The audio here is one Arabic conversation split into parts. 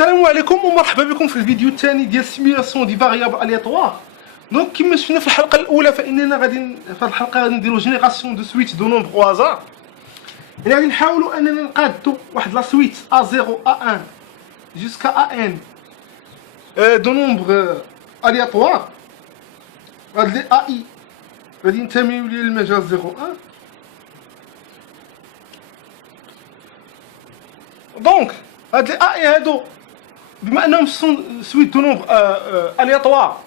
السلام عليكم ومرحبا بكم في الفيديو الثاني ديال سيميلاسيون دي فاريابل الياتوار. دونك كما شفنا في الحلقه الاولى فاننا غادي في هذه الحلقه غادي نديرو جينيراسيون دو سويت دو نومبر او هازار. يعني غادي نحاولوا اننا نقادو واحد لا سويت A0 A1 جوسكا AN دو نومبر الياتوار. هاد لي AI غادي ينتميو للمجال 01. دونك هاد لي AI هادو بما انهم سون سويت دو نومبر الياتوار،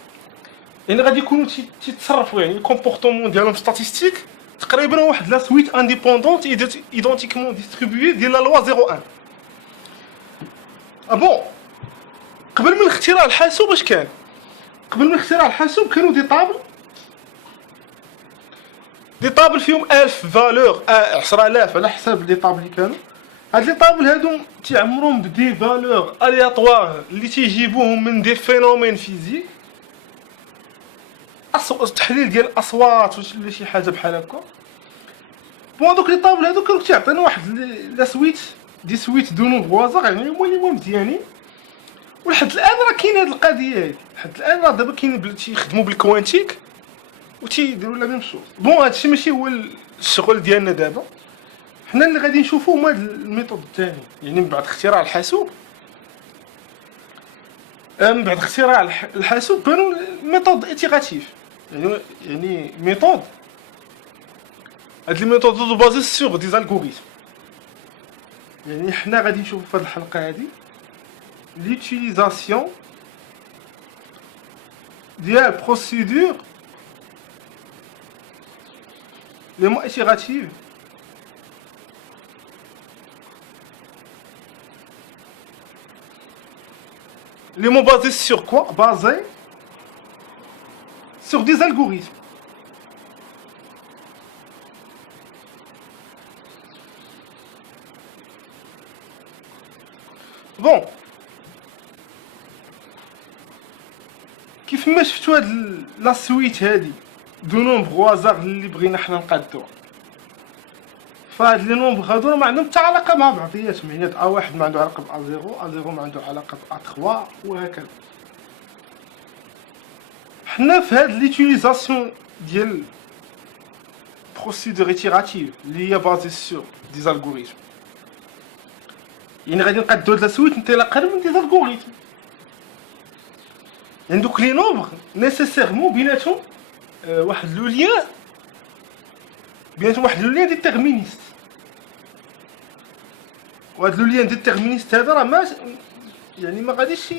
يعني غادي يكونوا تيتصرفوا، يعني الكومبورتمون ديالهم ستاتيستيك تقريبا واحد لا سويت انديبوندونت ايدونتيكمون ديستريبيي ديال لا لوا 01. بون قبل من اختراع الحاسوب اش كان؟ قبل من اختراع الحاسوب كانوا دي طابل فيهم 1000 فالور 10000 على حساب لي طابل اللي كانوا. هاد لي طابل هادو تيعمروهم بدي فالور الياتوار اللي تيجيبوهم من دي فينومين فيزيك، التحليل ديال الاصوات ولا شي حاجه بحال هكا. بون دوك لي طابل هادو كانوا تيعطينا واحد لا سويت دي سويت دو نومبر هازار، يعني هما مزيانين. ولحد الان راه كاين هاد القضيه هادي، لحد الان راه دابا كاين بلاد تيخدموا بالكوانتيك وتيديروا لا ميم شوز. بون هادشي ماشي هو الشغل ديالنا دابا، حنا اللي غادي نشوفوا هما هاد الميثود الثاني. يعني من بعد اختراع الحاسوب، من بعد اختراع الحاسوب بانوا ميثود ايتيراتيف، يعني ميثود. هاد لي ميثود دو بازي سور دي زالغوريثم. يعني حنا غادي نشوفوا في هاد الحلقه هادي ليوتيليزاسيون ديال بروسيدور لي مو ايتيراتيف les mots basés sur quoi? Basés sur des algorithmes. Bon, كيف ما شفتوا هاد لا سويت هادي دو نومبر وازار اللي بغينا حنا نقادوها، فهاد لي نومبر هادو راه ما عندهم حتى علاقه مع بعضياتهم. يعني هاد A1 ما عنده علاقه ب A0 ما عنده علاقه ب A3 وهكذا. حنا في هاد ليوتيليزاسيون ديال بروسيدور ايتيراتيف اللي هي بازي سور دي زالغوريثم، يعني غادي نقادو هاد لا سويت انطلاقا من دي زالغوريثم. يعني دوك لي نومبر نيسيسيرمون بيناتهم واحد لو ليان، واحد لو ليان ديتيرمينيست. وهاد لو ليان ديتيرمينيست هذا راه ما يعني ما غاديش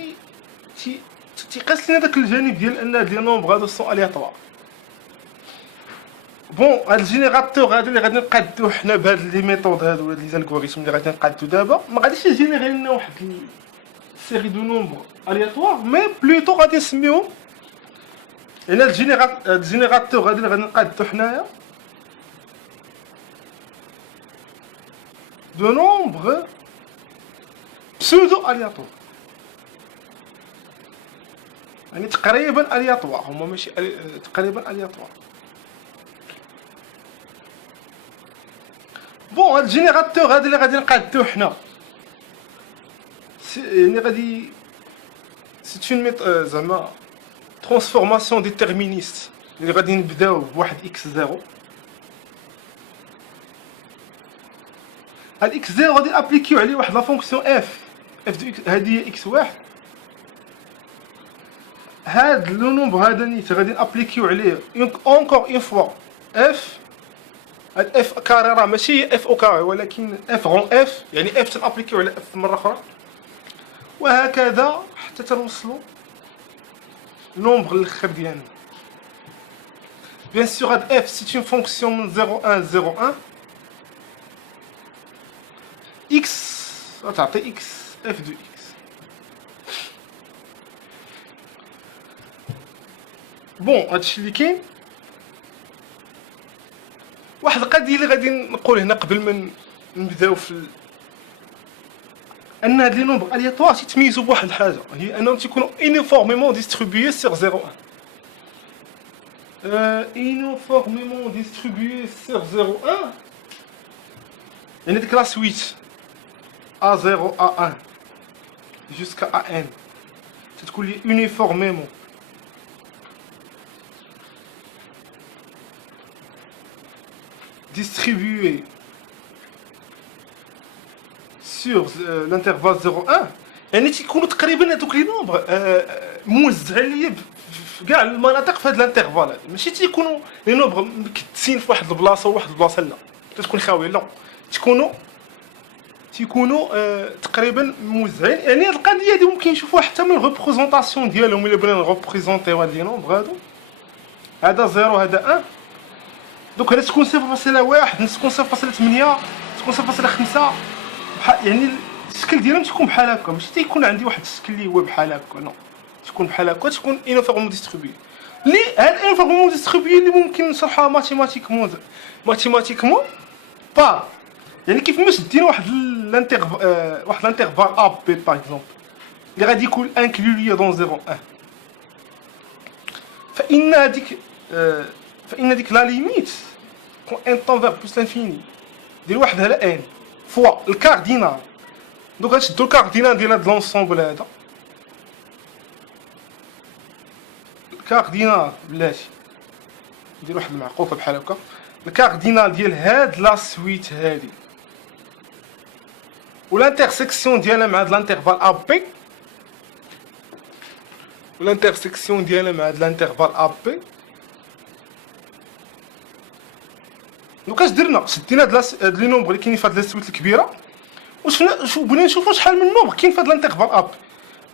تيقاس لنا داك الجانب ديال ان هاد لي نومبر هادو سون الياتوار. بون هاد الجينيراتور هذا اللي غادي نقادوه حنا بهاد لي ميثود هادو ولا لي زالغوريثم اللي غادي نقادو دابا، ما غاديش يجينيري لنا واحد سيري دو نومبر الياتوار، مي بلوتو غادي نسميوهم، يعني هاد الجينيراتور هذا اللي غادي نقادو حنايا دو نومبر بسودو الياتوار، يعني تقريبا الياتوار، هما ماشي تقريبا الياتوار. بون هاد الجينيراتور هذا اللي غادي نقادو حنا يعني غادي سي اون زعما ترانسفورماسيون ديتيرمينيست اللي غادي نبداو بواحد x0. هاد x0 غادي ابليكيو عليه واحد لا فونكسيون اف دو x، هادي هي x1. هاد لو نومبر هذا نيت غادي نابليكيو عليه اونكور اون فوا اف. هاد اف كاري راه ماشي اف او كاري ولكن اف غون اف، يعني اف تنابليكيو على اف مره اخرى، وهكذا حتى تنوصلوا نومبر الاخر ديالنا. بيان سور هاد اف سي اون فونكسيون من 01 اكس غتعطي اكس اف دو اكس. بون هادشي اللي كاين. واحد القضيه اللي غادي نقول هنا قبل ما نبداو في ان هاد لي نومبر الياتوار تيتميزوا بواحد الحاجه، هي انهم تيكونوا انيفورميمون ديستريبيي سير 01. انيفورميمون ديستريبيي سير 01، يعني ديك لا سويت A0 A1 jusqu'à AN تتكون لي uniformément distribué sur l'intervalle 0,1 يعني تيكونوا تقريبا هذوك لي نومبر موزعين ليا في كاع المناطق في هذا الانترفال هذا ماشي تيكونوا لي نومبر مكدسين في واحد البلاصه وواحد البلاصه لا تتكون خاويه لا تيكونوا تقريبا موزعين يعني هذه القضيه هذه ممكن نشوفوها حتى من الريبريزونطاسيون ديالهم الا بغينا نغوبريزونطيو هاد لي نومبر هادو هذا 0 هذا 1 دوك هنا تكون 0.1 تكون 0.8 تكون 0.5 يعني الشكل ديالهم تيكون بحال هكا ماشي تيكون عندي واحد الشكل اللي هو بحال هكا نو تكون بحال هكا تكون انوفورمون ديستريبيي لي هاد انوفورمون ديستريبيي اللي ممكن نشرحها ماتيماتيكمون با يعني كيف ما شدينا واحد الانترفال ا بي باغ اكزومبل اللي غادي يكون انكلو دون 0.1 فإن ديك لا ليميت كون ان طون فيغ بلوس لانفيني ديال واحد على ان فوا الكاردينال دوك غنشدو الكاردينال ديال هاد لونسومبل هذا الكاردينال بلاتي ندير واحد المعقوفه بحال هكا الكاردينال ديال هاد لا سويت هادي والانترسيكسيون ديالها مع هاد الانترفال ا بي والانترسيكسيون ديالها مع هاد الانترفال ا بي دونك اش درنا شدينا هاد لي نومبر اللي كاينين في هاد السويت الكبيره بغينا نشوفوا شحال من نومبر كاين في هاد الانترفال اب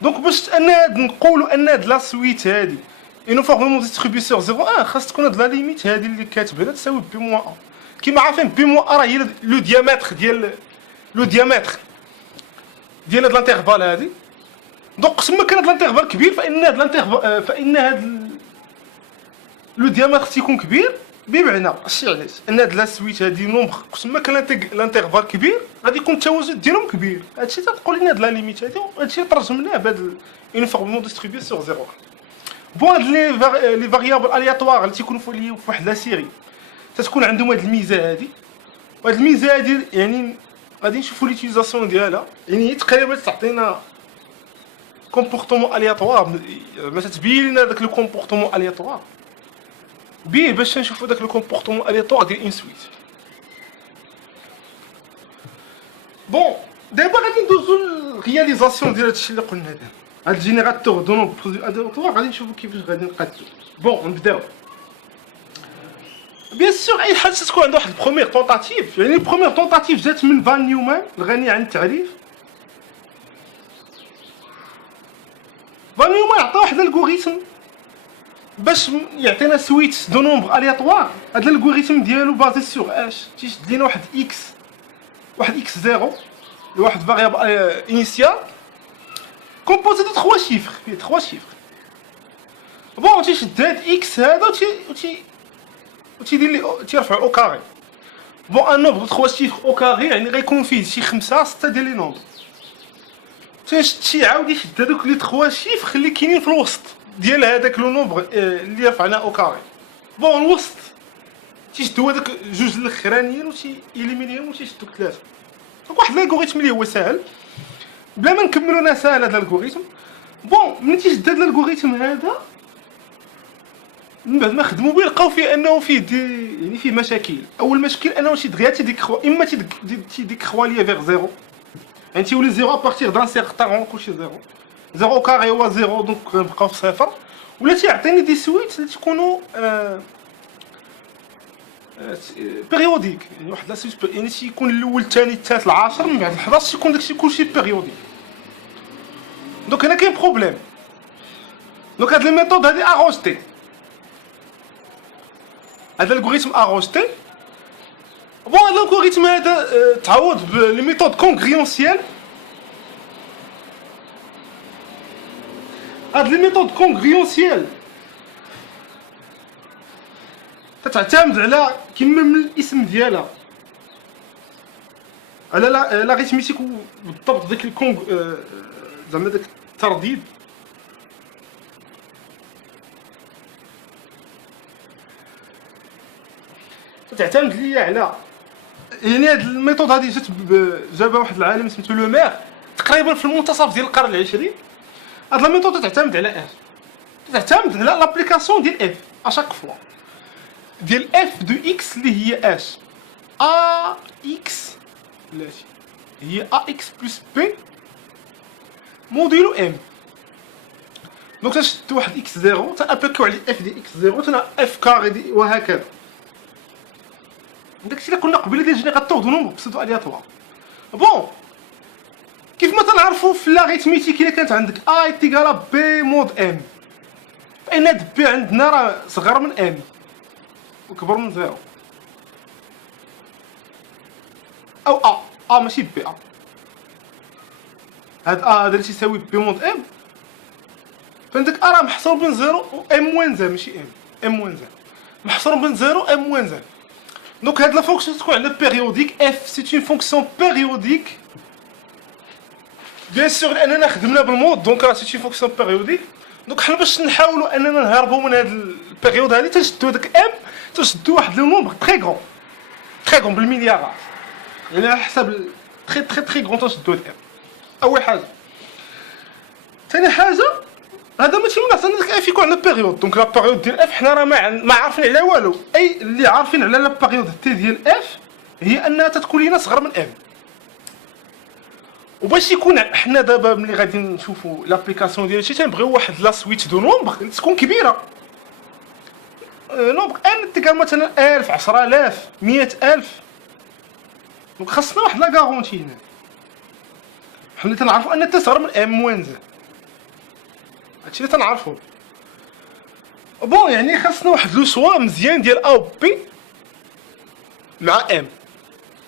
دونك باش نقولوا ان هاد لا سويت هادي يونيفورمون ديستريبيي سور 0.1 خاص تكون هاد لا ليميت هادي اللي كاتب هنا تساوي بي موان 1 كيما عارفين بي موان 1 راه هي لو ديامتر ديال هاد الانترفال هادي دونك تما كان هاد الانترفال كبير فان هاد لو ديامتر تيكون كبير بمعنى اش علاش ان هاد لا سويت هادي نومبر تما كان الانترفال كبير غادي يكون التوازن ديالهم كبير هادشي تقول لنا هاد لا ليميت هادي هادشي ترجمناه بهاد يونيفورمون ديستريبيي سور 0 بون هاد لي فاريابل الياتوار اللي تيكونوا في واحد لا سيري تتكون عندهم هاد الميزه هادي وهاد الميزه هادي يعني غادي نشوفوا ليوتيليزاسيون ديالها يعني هي تقريبا تعطينا كومبورتمون الياتوار ما تتبين لنا داك لو كومبورتمون الياتوار بيه باش نشوفوا داك لو كومبورتمون الياتوار ديال ان سويت بون دابا غادي ندوزو للرياليزاسيون ديال هادشي اللي قلنا دابا هاد الجينيراتور دو نومبر برودوي الياتوار غادي نشوفوا كيفاش غادي نقادو بون نبداو بيان سور اي حاجه تكون عندها واحد البروميير طونطاتيف يعني البروميير طونطاتيف جات من فان نيومان الغني عن التعريف فان نيومان عطى واحد الالغوريثم باش يعطينا سويت دو نومبر الياتوار هاد الالغوريثم ديالو بازي سور اش تيشد لينا واحد اكس 0 لواحد فاريابل انيسيال كومبوزي دو 3 شيفر فيه 3 شيفر بون تيشد هاد اكس هذا وتيدير لي تيرفع او كاري بون ان نومبر دو 3 شيفر او كاري يعني غيكون فيه شي 5 6 ديال لي نومبر تيعاود يشد هذوك لي 3 شيفر اللي كاينين في الوسط ديال هذاك لو نومبر اللي رفعنا او كاري بون الوسط تيشدو هذاك جوج الاخرانيين وتي اليمينيهم وتيشدو ثلاثه دونك واحد الالغوريثم اللي هو ساهل بلا ما نكملو انا ساهل هذا الالغوريثم بون ملي تيشد هذا الالغوريثم هذا من بعد ما خدموا به لقاو فيه انه فيه يعني فيه مشاكل اول مشكل انه شي دغيا تيديكخوا اما تيديكخوا ليا فيغ زيرو يعني تيولي زيرو ابارتيغ دان سيغتان رون كلشي زيرو زيرو كاري هو زيرو دونك غنبقاو في صفر ولا تيعطيني دي سويت اللي تكونوا بيريوديك يعني واحد لا سويت يعني تيكون الاول الثاني الثالث العاشر من بعد 11 تيكون داكشي كلشي بيريوديك دونك هنا كاين بروبليم دونك هاد لي ميثود هادي اغوستي هذا الالغوريثم اغوستي بون هذا الالغوريثم هذا تعوض بلي ميثود كونغريونسيال هاد لي ميثود كونغريونسيال تتعتمد على كيما من الاسم ديالها على لاغيثميتيك بالضبط داك الكونغ زعما داك الترديد تعتمد ليا على يعني هاد الميثود هادي جابها واحد العالم سميتو لو مير تقريبا في المنتصف ديال القرن العشرين. هاد لا ميثود تعتمد على اش؟ تعتمد على لابليكاسيون ديال اف اشاك فوا ديال اف دو اكس اللي هي اش ا اكس بلاتي هي ا اكس بلس بي موديلو ام. دونك تنشد واحد اكس زيرو تنابليكيو على اف دي اكس زيرو تنا اف كاري دي وهكذا. داكشي اللي كنا قبيله ديال جينيراتور دو نومبر بسودو الياتوار. بون كيف ما تنعرفوا في لاغيتميتيك الا كانت عندك ا ايتيكالا بي مود ام، فان هاد بي عندنا راه صغر من ام وكبر من زيرو، او ماشي بي هاد هذا اللي تيساوي بي مود ام، فعندك راه محصور بين زيرو و ام موان زيرو ماشي ام موان زيرو، محصور بين زيرو ام موان زيرو. دونك هاد لا فونكسيون تكون عندها بيريوديك اف سي اون فونكسيون بيريوديك بيان سور لاننا خدمنا بالمود دونك راه سي اون فونكسيون بيريوديك. دونك حنا باش نحاولوا اننا نهربوا من هاد البيريود هادي تنشدوا داك ام تنشدوا واحد لو نومبر تري غون بالمليارات، يعني على حساب تري غون تنشدوا هاد ام. اول حاجه. ثاني حاجه هذا ماشي مناسب داك اف يكون عندنا بيريود. دونك لا بيريود ديال اف حنا راه ما عارفين على والو، اي اللي عارفين على لا بيريود تي ديال اف هي انها تتكون لينا صغر من ام. وباش يكون حنا دابا ملي غادي نشوفوا لابليكاسيون ديال شي تنبغيو واحد لا سويت دو نومبر تكون كبيره. نومبر ان تيكال مثلا 1000 10000 100000. دونك خاصنا واحد لا غارونتي هنا، حنا تنعرفوا ان تصغر من ام موان زيرو، هادشي اللي تنعرفو. بون يعني خاصنا واحد لو شوا مزيان ديال ا و بي مع ام.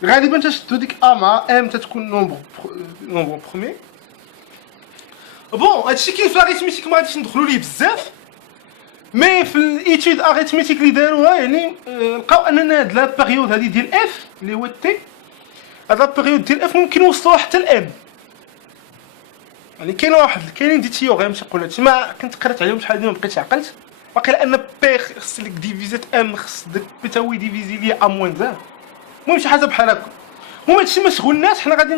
غالبا تشدو ديك ا مع ام تتكون نومبر بروميي. بون هادشي كاين في لاغيتميتيك ما غاديش ندخلو ليه بزاف، مي في الايتود اريتميتيك اللي داروها يعني لقاو اننا هاد لا بيريود هادي ديال اف اللي هو تي، هاد لا بيريود ديال اف ممكن نوصلوها حتى لام. يعني كاينين دي تيوغيم تيقول هادشي، ما كنت قريت عليهم شحال ما بقيتش عقلت. باقي لان بي خص لك ديفيزيت ام خص داك بي تاوي ديفيزي ليا ا موان زيرو. المهم شي حاجه بحال هكا. المهم هادشي ما شغلناش، حنا غادي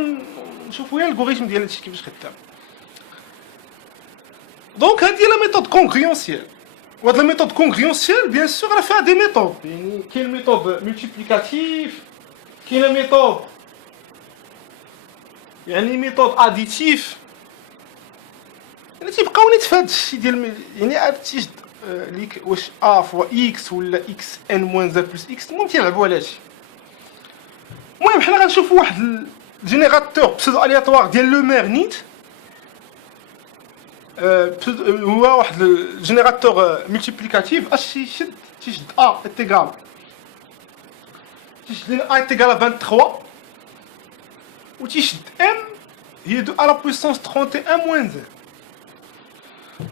نشوفوا غير الالغوريثم ديال هادشي كيفاش خدام. دونك هادي لا ميثود كونغريونسيال. وهاد لا ميثود كونغريونسيال بيان سور راه فيها دي ميثود، يعني كاين ميثود ملتيبليكاتيف، كاين ميثود يعني ميثود اديتيف. يعني تيبقاو نيت في هاد الشيء ديال يعني تيشد ليك واش ا فوا اكس ولا اكس ان موان زيرو بلس اكس. المهم تيلعبوا على هادشي. المهم حنا غنشوفوا واحد الجينيراتور بسودو الياتوار ديال لو مير نيت. هو واحد الجينيراتور ملتيبليكاتيف. اش تيشد ا انتيغال تيشد لنا ا انتيغال 23 و تيشد ام هي دو ا لا بويسونس 31 موان زيرو.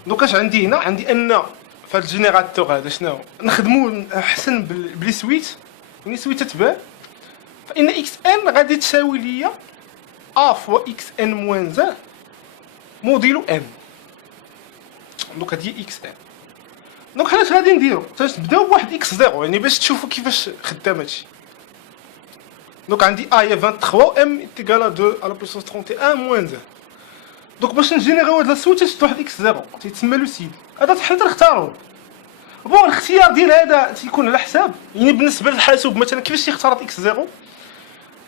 دونك اش عندي هنا؟ عندي ان في هاد الجينيراتور هذا شنو نخدمو احسن بلي سويت، يعني سويت تتبان، فان اكس ان غادي تساوي ليا ا فوا اكس ان موان زيرو موديلو ام. دونك هادي اكس ان. دونك حنا اش غادي نديرو؟ تنبداو بواحد اكس زيرو يعني باش تشوفوا كيفاش خدام هادشي. دونك عندي ا هي 23 ام انتيغال 2 على بويسونس 31 موان زيرو. دونك باش نجينيريو هاد السويت تنشد واحد اكس زيرو تيتسمى لو سيد. هذا حنا تنختاروه. بون الاختيار ديال هذا تيكون على حساب، يعني بالنسبه للحاسوب مثلا كيفاش تيختار اكس زيرو،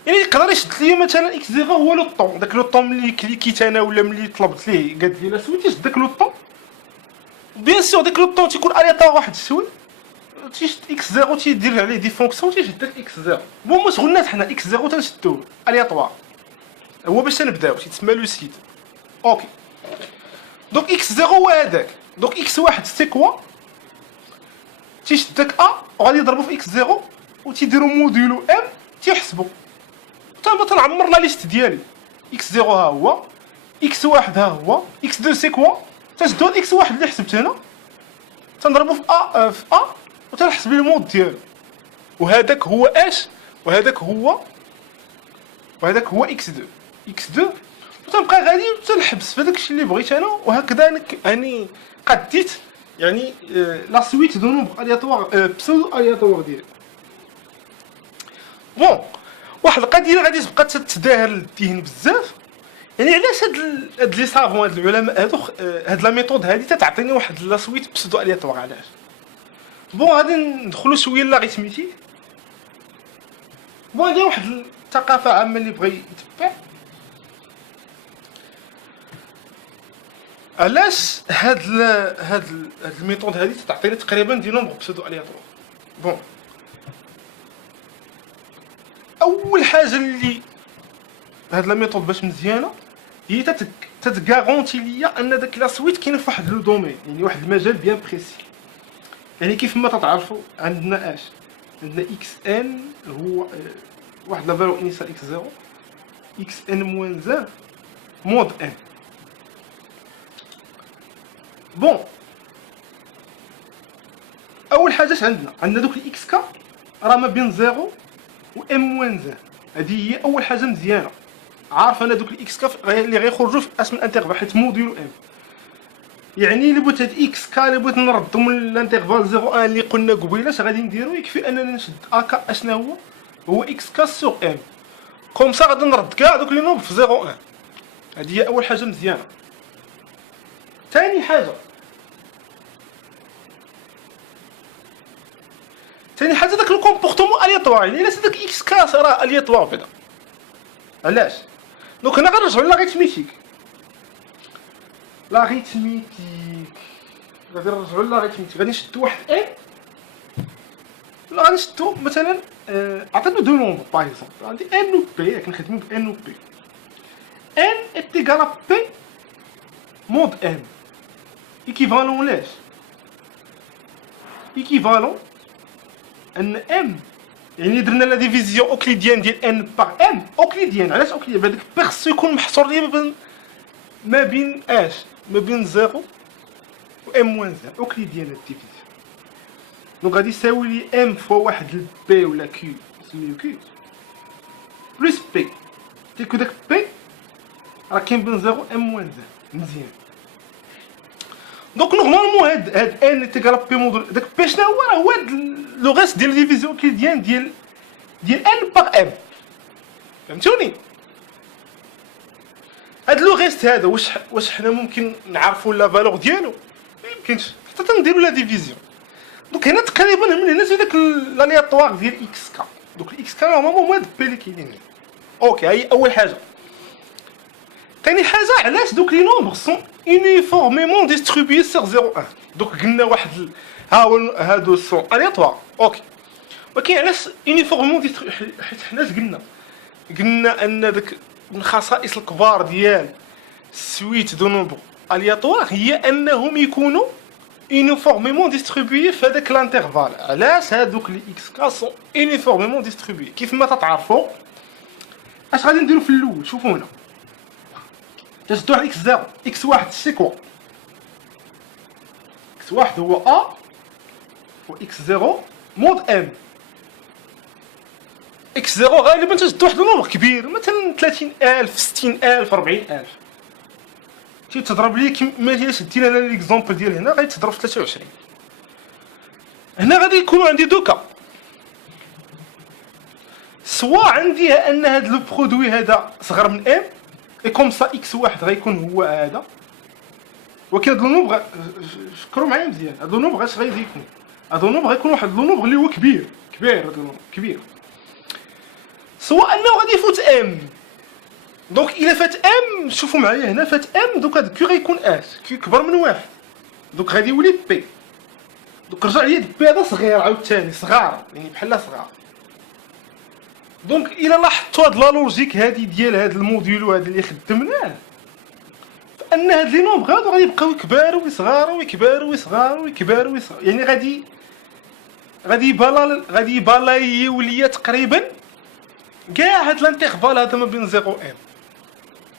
يعني يقدر يشد ليا مثلا اكس زيرو هو لو طون، داك لو طون ملي كليكيت انا ولا ملي طلبت ليه قاد لي لا سويت يشد داك لو طون. بيان سور داك لو طون تيكون اليطا واحد السوي تيشد اكس زيرو تيدير عليه دي فونكسيون تيشد داك اكس زيرو. بون ما شغلناش حنا اكس زيرو تنشدوه اليطوار هو باش تنبداو تيتسمى لو سيد. اوكي دونك اكس زيرو هو هذاك. دونك اكس واحد سي كوا تيشد داك ا وغادي يضربو في اكس زيرو و تيديرو موديلو ام تيحسبو. تنبدا تنعمر لا ليست ديالي اكس زيرو ها هو، اكس واحد ها هو، اكس دو سي كوا تنشدو اكس واحد اللي حسبت هنا تنضربو في ا و تنحسب لي المود ديالو، وهذاك هو اش وهذاك هو اكس دو. وتنبقى غادي تنحبس في هذاك الشيء اللي بغيت انا، وهكذا يعني قديت يعني لا سويت دو نومبر الياتوار بسودو الياتوار ديالي. بون واحد القضيه اللي غادي تبقى تتداهر للذهن بزاف يعني علاش هاد لي سافون هاد العلماء هادو هاد لا ميثود هادي تتعطيني واحد لا سويت بسودو الياتوار؟ علاش؟ بون غادي ندخلو شويه لاغيتميتيك. بون هادي واحد الثقافه عامه اللي بغى يتبع. علاش هاد الميثود هادي تعطيني تقريبا دي نومبر بسودو الياتوار؟ بون اول حاجه اللي هاد لا ميثود باش مزيانه هي تتغارونتي ليا ان داك لا سويت كاينه في واحد لو دومين، يعني واحد المجال بيان بريسي. يعني كيف ما تتعرفوا عندنا عندنا اكس ان هو واحد لا فالور انيسيال اكس 0 اكس ان موان 0 مود ان. بون اول حاجه عندنا دوك الاكس كا راه ما بين 0 و ام موان 0. هذه هي اول حاجه مزيانه. عارف انا دوك الاكس كا اللي غيخرجوا في اسم الانترفال حيت موديلو ام. يعني الا بغيت هاد اكس كا اللي بغيت نردو من الانترفال 0 1 اللي قلنا قبيله اش غادي نديرو؟ يكفي اننا نشد اكا اشنا هو اكس كا سور ام، كوم سا غادي نرد كاع دوك لي نومبر في 0 1. هذه هي اول حاجه مزيانه. ثاني حاجه داك الكومبورتمون الياتوار. يعني الا داك اكس كا راه الياتوار بعدا. علاش؟ دونك هنا غنرجعو لاغيتميتيك. غادي نرجعو لاغيتميتيك. غادي نشدو واحد ان، ولا غادي نشدو مثلا عطينا دو نومبر باغ اكزومبل. عندي ان و بي، كنخدمو ب ان و بي. ان ايتيغال بي مود ام ايكيفالون. لاش ايكيفالون؟ ان ام يعني درنا لا ديفيزيون اوكليديان ديال ان باغ ام. اوكليديان علاش اوكليديان؟ بهذاك بي خصو يكون محصور ليا ما بين ما بين 0 و ام موان 0. اوكليديان هاد الديفيزيون. دونك غادي يساوي لي ام فوا واحد البي ولا كيو نسميو كيو بلس بي. تيكو داك بي راه كاين بين 0 و ام موان 0. مزيان. دونك نورمالمون هاد ان تيغال بي موديل داك بي شنو هو؟ راه هو لو غيست ديال ديفيزيون اوكليديان ديال ان باغ ام. فهمتوني؟ هاد لو غيست هذا واش حنا ممكن نعرفوا لا فالور ديالو؟ ما يمكنش حتى تنديروا لا ديفيزيون. دونك هنا تقريبا من هنا جا داك الالياتوار ديال اكس كا. دوك الاكس كا نورمالمون هما هاد بي اللي كاينين هنا. اوكي هاي اول حاجه. ثاني حاجه علاش دوك لي نومبر سون يونيفورميمون ديستريبيي سير 0 1. دوك قلنا واحد هادو سون الياتوار. اوكي ولكن علاش يونيفورميمون ديستريبيي؟ حيت حنا قلنا ان داك من الخصائص الكبار ديال سويت دو نومبر الياتوار هي انهم يكونوا يونيفورميمون ديستريبيي في هذاك الانترفال. علاش هادوك لي اكس كا سون يونيفورميمون ديستريبيي؟ كيف ما تتعرفوا اش غادي نديرو في الاول؟ شوفوا هنا تشدو واحد اكس 0 اكس 1 سي كوا؟ اكس 1 هو ا و اكس 0 مود ام. اكس 0 غالبا تشدو واحد النومبر كبير مثلا 30000 60000 40000. تضرب لي كيما الا شدينا انا ليكزومبل ديال هنا غادي تضرب في 23. هنا غادي يكونوا عندي دوكا سوا عندي ان هاد لو برودوي هذا صغر من ام اي كوم سا اكس 1 غيكون هو هذا. ولكن هاد لو نومبر فكروا معايا مزيان، هاد لو نومبر اش غادي يكون؟ هاد لو نومبر غيكون واحد لو نومبر اللي هو كبير هاد لو نومبر كبير. سواء انه غادي يفوت ام. دونك الا فات ام شوفوا معايا هنا فات ام دوك هاد كيو غيكون كيو كبر من واحد. دونك غادي يولي بي. دونك رجع لي بي هذا صغير عاوتاني صغار يعني بحال صغار. دونك الا لاحظتوا هاد لا لوجيك هادي ديال هاد الموديلو هذا اللي خدمناه فان هاد لي نومبر هادو غادي يبقاو يكبروا ويصغروا ويكبروا ويصغروا ويكبروا ويصغروا. يعني غادي يبالايو ليا تقريبا كاع هاد الانترفال هذا ما بين 0 و ام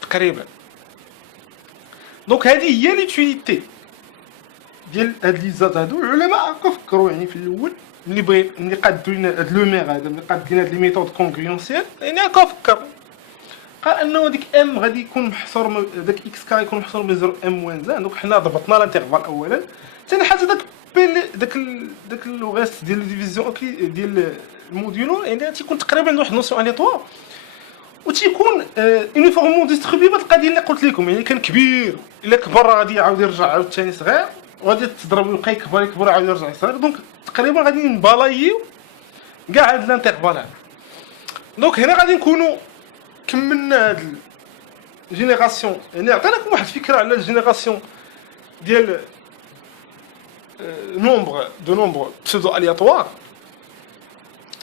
تقريبا. دونك هذه هي ليوتيليتي ديال هاد لي زاد هادو. العلماء هكا فكروا يعني في الاول ملي قادوا لنا هاد لو مير هذا، ملي قاد لنا هاد لي ميثود كونغريونسيال يعني هكا فكر قال انه ديك ام غادي يكون محصور داك اكس كا يكون محصور بين 0 ام وان زان. دونك حنا ضبطنا الانترفال اولا. ثاني حاجه داك لو غيست ديال ديفيزيون ديال الموديلو يعني تيكون تقريبا واحد نوسيون الياتوار وتيكون يونيفورمون ديستريبيو بهاد القضيه اللي قلت لكم، يعني كان كبير، الا كبر غادي يعاود يرجع عاوتاني صغير، وغادي تضرب ويبقى يكبر يكبر عاود يرجع صغير. دونك تقريبا غادي نبالايو كاع هاد الانترفال هذا. دونك هنا غادي نكونوا كملنا هاد الجينيراسيون، يعني عطيناكم واحد الفكره على الجينيراسيون ديال نومبر بسودو الياتوار.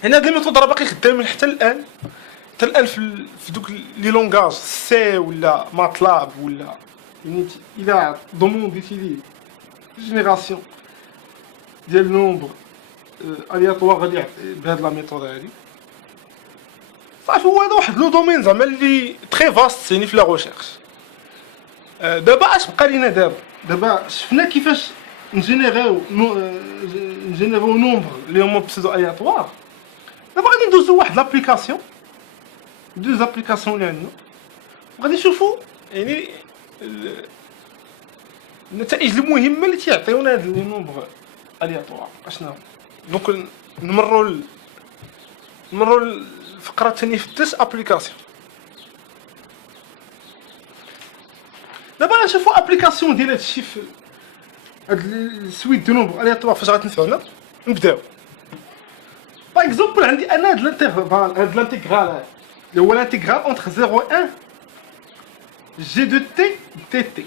هنا هاد الميثود راه باقي خدامين حتى الان في دوك لي لونغاج سي ولا ماتلاب ولا يونيتي، الى دومون ديتيلي جينيراسيون ديال نومبر الياتوار غادي بهاد لا ميثود هادي. صافي هو هذا واحد لو دومين زعما اللي تري فاست يعني في لا ريشيرش. دابا اش بقى لينا دابا شفنا كيفاش نجينيريو نومبر اللي هما بسودو الياتوار. دابا غادي ندوزو واحد لابليكاسيون، دوز ابليكاسيون اللي عندنا، وغادي نشوفو يعني النتائج المهمه اللي تيعطيونا هاد لي نومبر الياتوار اشنو. دونك نمروا الفقره الثانيه في الدرس ابليكاسيون. دابا غنشوفو ابليكاسيون ديال هادشي في هاد السويت دو نومبر الياتوار فاش غتنفعنا. نبداو باغ اكزومبل عندي انا هاد الانتيغرال اللي هو الانتيغرال اونتر 0 و 1 جي دو تي تي تي.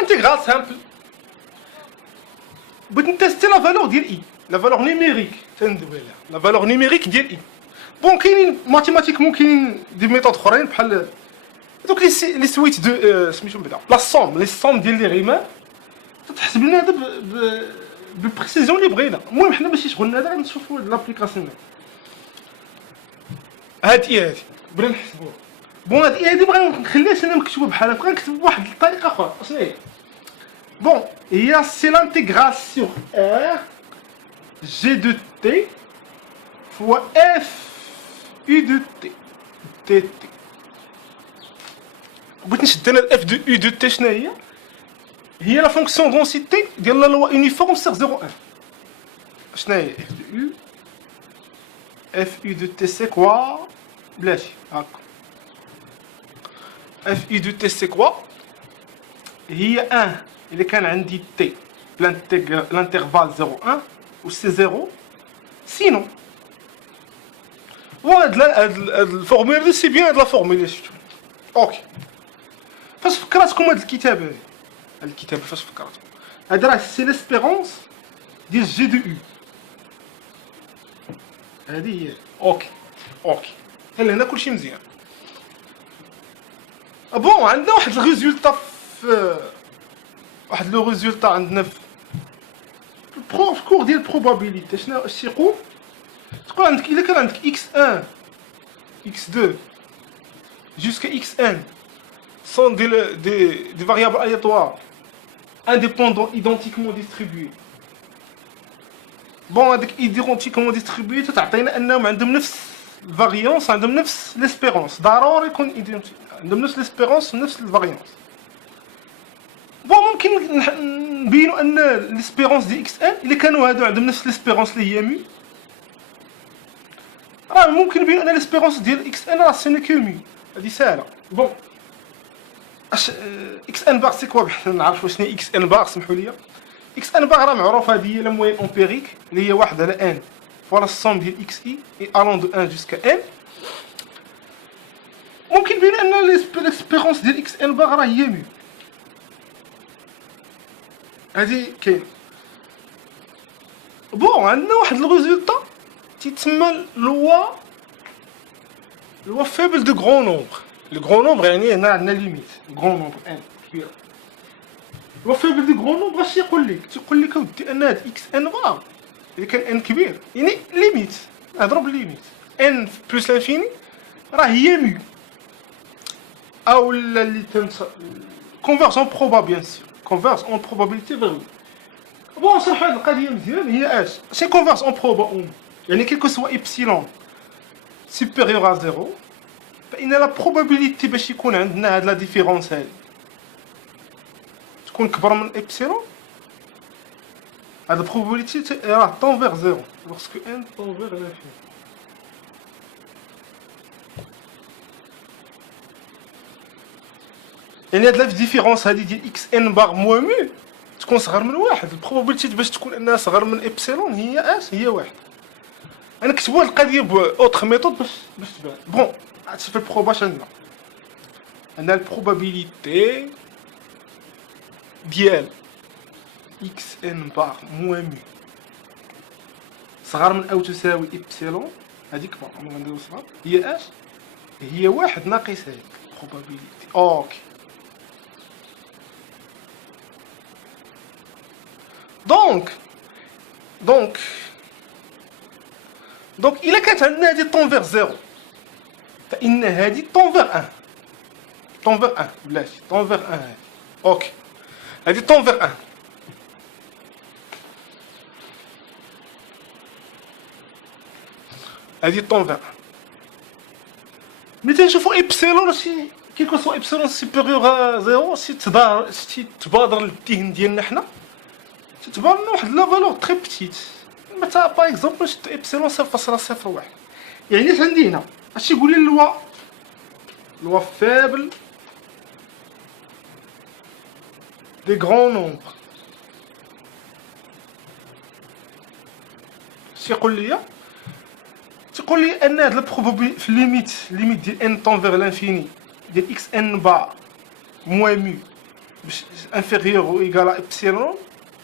انتيغرال سامبل بغيت نتيستي لا فالور ديال اي، لا فالور نيميريك تندوي عليها، لا فالور نيميريك ديال اي. بون كاينين ماتيماتيكمون كاينين دي ميثود اخرين بحال دوك لي سويت دو سميتهم بعدا لا سوم، لي سوم ديال لي غيمان تتحسب لنا هذا بالبريسيزيون اللي بغينا. المهم حنا ماشي شغلنا هذا، غادي نشوفوا هاد لابليكاسيون هاد اي هادي بغينا نحسبوها. بون هاد اي هادي بغينا نخليهاش انا مكتوبه بحال هكا، نكتب بواحد الطريقه اخرى. اشنو هي؟ بون هي سي لانتيغرال سور ار جي دو تي فوا اف يو دو تي تي تي. بغيت نشد انا اف دو يو دو تي. شنو هي لا فونكسيون دونسيتي ديال لا لوا يونيفورم سيغ 0 1. شنو هي اف دو يو؟ اف يو دو تي سي كوا بلاتي هاكا. اف يو دو تي سي كوا هي 1 اللي كان عندي تي لانترفال 0 1 و سي 0 سينو. وهاد الفورميل سي بيان هاد لا فورميل اللي شفتو. اوكي فاش فكراتكم هاد الكتابه هادي؟ هاد الكتابه فاش فكرتكم؟ هادي راه سي ليسبيرونس ديال جي دو يو. هادي هي. اوكي حتى لهنا كلشي مزيان. بون عندنا واحد الريزولتا في واحد لو ريزولتا عندنا في كور ديال البروبابيليتي. شنو اش يقول؟ تقول عندك الا كان عندك x1 x2 jusqu'à xn sont des variables aléatoires indépendants identiquement distribués. بون هذاك ايدونتيكمون ديستريبيي تعطينا انهم عندهم نفس الفاريونس، عندهم نفس ليسبيرونس. ضروري يكون عندهم نفس ليسبيرونس ونفس الفاريونس. بون ممكن نبينوا ان ليسبيرونس ديال اكس ان الا كانوا هادو عندهم نفس ليسبيرونس اللي هي مي، راه ممكن نبينوا ان ليسبيرونس ديال اكس ان راه سي كو مي. هادي ساهله. بون اش اكس ان باغ سي كوا بحال نعرفوا شنو اكس ان باغ. سمحوا لي اكس ان باغ راه معروف، هذه هي لا موين امبيريك اللي هي 1 على ان فوالا السوم ديال اكس اي اي الون دو 1 جوسكا ان. ممكن نبينوا ان ليسبيرونس ديال اكس ان باغ راه هي مي. هادي كاين. بون عندنا واحد لو ريزولتا تيتسمى لوا فيبل دو غران نومبر. لو غران نومبر يعني هنا عندنا ليميت غران نومبر ان كبير. لو فيبل دو غران نومبر اش يقول لك؟ تيقول لك اودي ان هاد اكس ان باغ اذا كان ان كبير يعني ليميت، نهضروا بالليميت ان بلس لانفيني راه هي ميو او اللي كونفيرج اون بروبا بيان سور كونفيرج اون بروبابيليتي فيغ. بون نشرحوا هاد القضيه مزيان. هي اش سي كونفيرج اون بروبا اون يعني كيلكو سوا ايبسيلون سوبيريور ا زيرو فإن لا بروبابيليتي باش يكون عندنا هاد لا ديفيرونس هادي تكون كبر من ايبسيلون. هاد البروبابيليتي راه طون فيغ زيرو لوغسكو ان طون فيغ لانفيني. يعني هاد لا ديفيرونس هادي ديال اكس ان باغ موا مو تكون صغر من واحد، البروبابيلتي باش تكون انها صغر من ابسيلون هي اش؟ هي واحد. انا كتبوا هاد القضيه باوتر ميثود باش تبان. بون هادشي في البروبا عندنا البروبابيليتي ديال اكس ان باغ موا مو صغر من او تساوي ابسيلون، هذيك بون غنديرو صغار، هي اش؟ هي واحد ناقص هاديك probability. اوكي دونك الا كانت عندنا هادي طون فيغ زيرو فان هادي طون فيغ ان، بلاتي طون فيغ ان هادي. اوكي هادي طون فيغ ان، هادي طون فيغ ان. ملي تنشوفو ابسيلون شي كيكون سوا ابسيلون سوبيريور زيرو شي تبادر للذهن ديالنا حنا تتبان لنا واحد لا فالور تري بتيت. مثلا باغ اكزومبل شفت ابسيلون 0.01 يعني اش عندي هنا؟ اش يقول لي لوا فابل دي غران نومبر. اش يقول لي؟ تيقول لي ان هاد البروبابيليتي في ليميت ديال ان طون فيغ لانفيني ديال اكس ان با موان مو باش انفيريور او ايكال ا ابسيلون،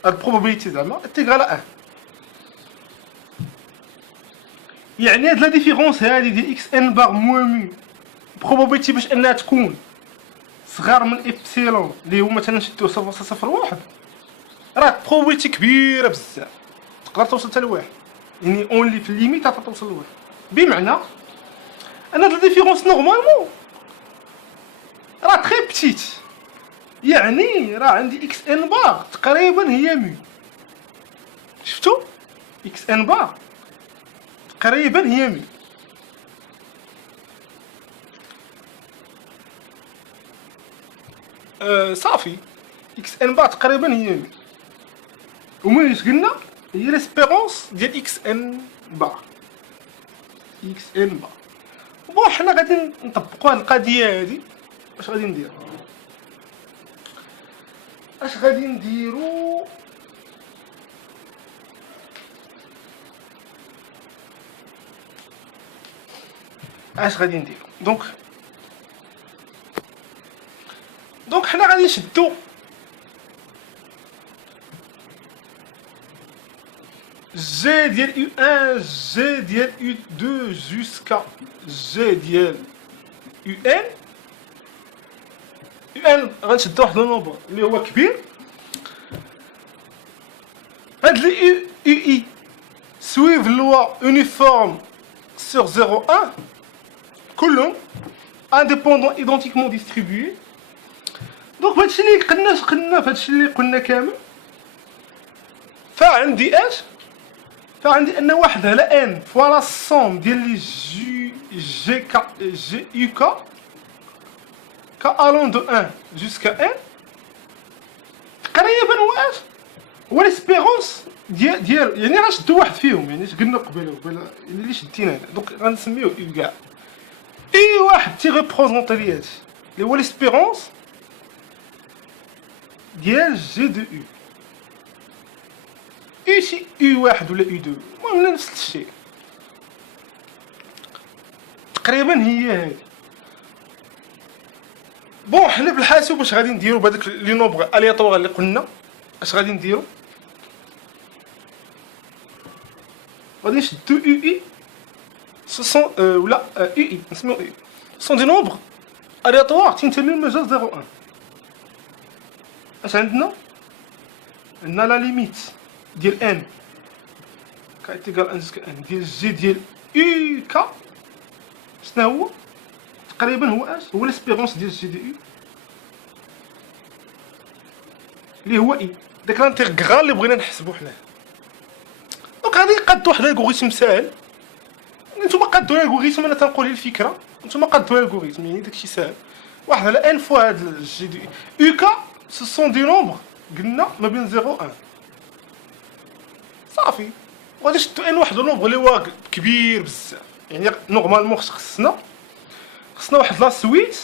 هاد البروبابيليتي زعما تيغال 1. يعني هاد لا ديفيرونس هادي ديال اكس ان باغ موان مو بروبابيليتي باش انها تكون صغار من ابسيلون اللي هو مثلا شدو 0.01 راه بروبابيليتي كبيره بزاف، تقدر توصل حتى لواحد، يعني اونلي في الليميت توصل لواحد. بمعنى ان هاد لا ديفيرونس نورمالمون راه تري بتيت، يعني راه عندي اكس ان باغ تقريبا هي مو. شفتو اكس ان باغ تقريبا هي مو. صافي اكس ان باغ تقريبا هي مو. وملي اش قلنا هي ليسبيرونس ديال اكس ان باغ. اكس ان باغ بون حنا غادي نطبقوا هاد القضيه هادي. اش غادي نديرو؟ اش غادي نديرو؟ دونك حنا غادي نشدو جي ديال يو 1 جي ديال يو 2 جوسكا جي ديال يو ان. يو ان غنشدو واحد النومبر اللي هو كبير. هاد لي يو اي سويف لوا يونيفورم سور 0.1 كلهم انديبوندون ايدونتيكمون ديستريبيي. دونك هادشي اللي قلنا فهادشي اللي قلنا كامل فعندي اش؟ فعندي ان واحد على ان فوالا الصوم ديال لي جي يو كا الون دو 1 جوسكا ان تقريبا واش هو ليسبيرونس ديال يعني غنشدو واحد فيهم، يعني اش قلنا قبيله يعني اللي شدينا هنا. دونك غنسميوه يو كاع اي واحد تي ريبريزونطي لي هادشي اللي هو ليسبيرونس ديال جي دو يو. يو شي يو واحد ولا يو دو المهم نفس الشيء تقريبا هي هادي. بون حنا بالحاسوب واش غادي نديرو بهذاك لي نومبر الياتوار اللي قلنا؟ اش غادي نديرو؟ غادي نشدو يو اي سون ولا يو اي نسميو اي سون دي نومبر الياتوار تنتميو للمجال 0.1. اش عندنا؟ عندنا لا ليميت ديال ان كايتيكال ان جوسكا ان ديال جي ديال يو كا شنو هو؟ تقريبا هو اش؟ هو ليسبيرونس ديال جي دي يو اللي هو اي داك لانتيغرال اللي بغينا نحسبو حنا. دونك غادي نقادو واحد الالغوريثم ساهل. نتوما قادو الالغوريثم انا تنقول هي الفكره، نتوما قادو الالغوريثم يعني داكشي ساهل. واحد على ان فوا هاد الجي دي يو كا سو سون دي نومبر قلنا ما بين 0 و 1 صافي. وغادي نشدو ان واحد النومبر اللي هو كبير بزاف، يعني نورمالمون خصنا واحد لا سويت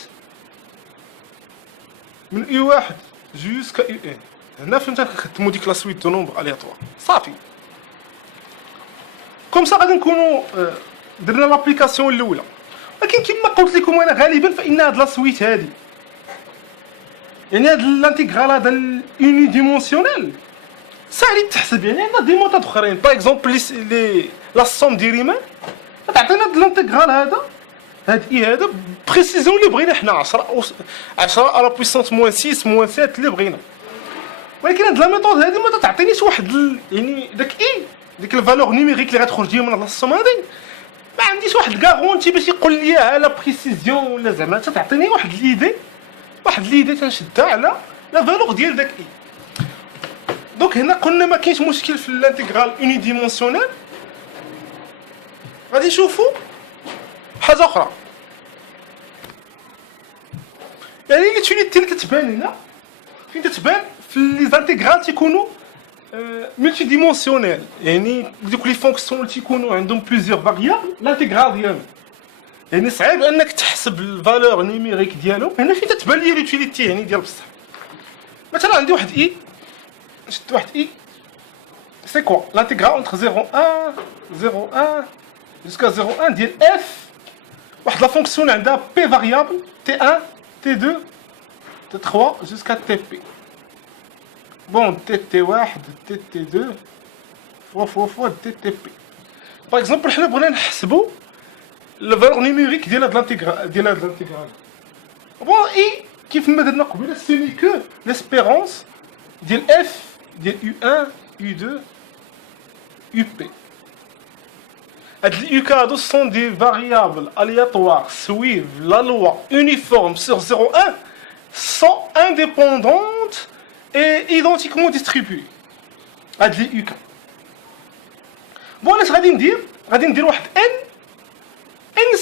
من اي واحد جوسكا اي ان. هنا فهمت كنخدموا ديك لا سويت دو نومبر الياتوار صافي. كوم سا غادي نكونوا درنا لابليكاسيون الاولى. ولكن كما قلت لكم انا غالبا فان هاد لا سويت هادي يعني هاد الانتيغرال هذا اليوني ديمونسيونيل ساهل تحسب. يعني عندنا دي موطات اخرين باغ اكزومبل لي لا سوم ديال ريمان تعطينا هاد الانتيغرال هذا هاد اي هذا بريسيزيون اللي بغينا حنا 10 على بويسونس موان 6 موان 7 اللي بغينا. ولكن هاد لا ميثود هادي ما تعطينيش واحد يعني داك اي ديك الفالور نيميريك اللي غتخرج ليا من هاد السوم هادي ما عنديش واحد غارونتي باش يقول لي على بريسيزيون ولا زعما تعطيني واحد ليدي تنشدها على لا فالور ديال داك اي. دونك هنا قلنا ما كاينش مشكل في الانتيغرال اوني ديمونسيونيل. غادي نشوفوا حاجه اخرى يعني ليتيليتي اللي كتبان هنا فين كتبان في لي زانتيغرال تيكونوا ملتي ديمونسيونيل. يعني دوك لي فونكسيون اللي تيكونوا عندهم بليزيور فاريابل الانتيغرال ديالهم يعني صعيب انك تحسب الفالور نيميريك ديالهم. هنا فين تتبان لي ليتيليتي يعني ديال بصح. مثلا عندي واحد اي شفت واحد اي سي كوا لانتيغرال اونتر 0,1 jusqu'à 0,1 ديال اف واحد لا فونكسيون عندها بي فاريابل T1 T2 T3 jusqu'à TP. بون TT1 TT2 fois TTP. باغ اكزومبل حنا بغينا نحسبوا لا فالور نيميريك ديال هاد الانتيغرال. بون اي كيف ما درنا قبيله سيني كو ليسبيرونس ديال اف ديال U1 U2 UP. هاد les UK sont des variables aléatoires suivent la loi uniforme sur 0,1 sont indépendantes et identiquement distribuées. هاد les UK. بون اش غادي ندير واحد ان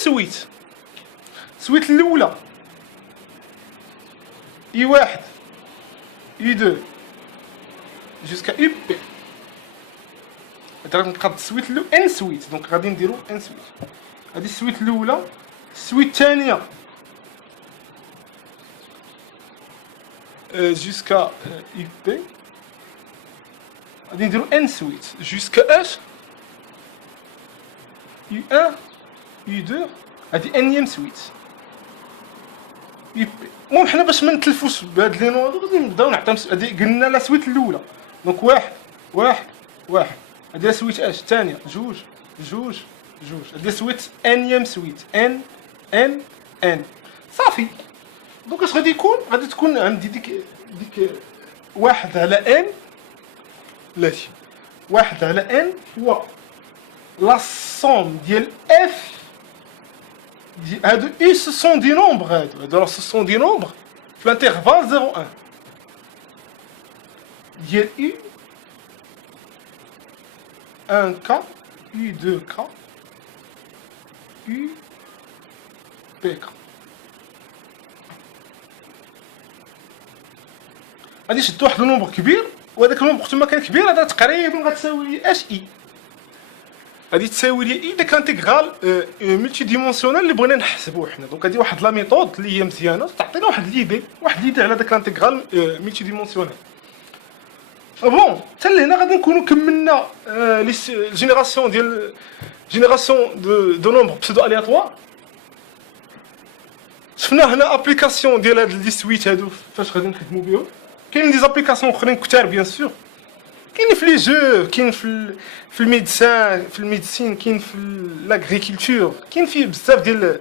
سويت الاولى I1 I2 jusqu'à UP. غادي نقاد السويت الاولى ان سويت. دونك غادي نديرو ان سويت. هادي السويت الاولى. السويت الثانيه jusqu'à UP. غادي نديرو ان سويت jusqu'à اش U1 U2. هادي انيام سويت UP. المهم حنا باش ما نتلفوش بهاد لي نو غادي نبداو نعطيهم. هادي قلنا لا سويت الاولى. دونك واحد هادي سويت اش الثانيه جوج. هادي سويت انيام سويت ان صافي. دونك اش غادي تكون عندي ديك واحد على ان بلاتي واحد على ان هو لا سوم ديال اف هادو اي سو سون دي نومبر. هادو سو سون دي نومبر في الانترفال 0,1 ديال اي 1K U2K UPK. غادي نشد واحد النومبر كبير وهذاك النومبر وقت ما كان كبير هذا تقريبا غتساوي لي اش اي. غادي تساوي لي اي داك انتيغرال ملتي ديمونسيونيل اللي بغينا نحسبوه حنا. دونك هادي واحد لا ميثود اللي هي مزيانه تعطينا واحد ليدي على داك الانتيغرال ملتي ديمونسيونيل. بون حتى لهنا غادي نكونوا كملنا جينيراسيون دو نومبر بسودو الياتوار. شفنا هنا ابليكاسيون ديال هاد لي سويت هادو فاش غادي نخدموا بهم. كاين دي زابليكاسيون اخرين كثار بيان سور. كاين في لي جو، كاين في الميديسين، كاين في لاغريكولتور، كاين في بزاف ديال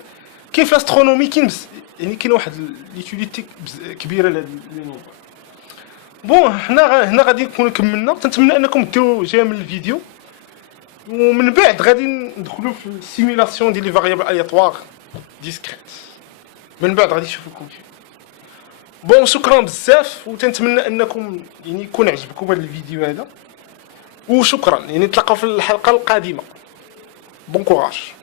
كاين في الاسترونومي، يعني كاين واحد ليتيليتي كبيره لهاد لي نومبر. بون هنا غادي نكونوا كملنا. تنتمنى انكم ديروا جيم الفيديو ومن بعد غادي ندخلوا في السيمولاسيون ديال لي فاريابل الياتوار ديسكريت. من بعد غادي نشوفكم فيه. بون شكرا بزاف وتنتمنى انكم يعني يكون عجبكم هذا الفيديو هذا وشكرا. يعني نتلاقاو في الحلقه القادمه. بون كوراج.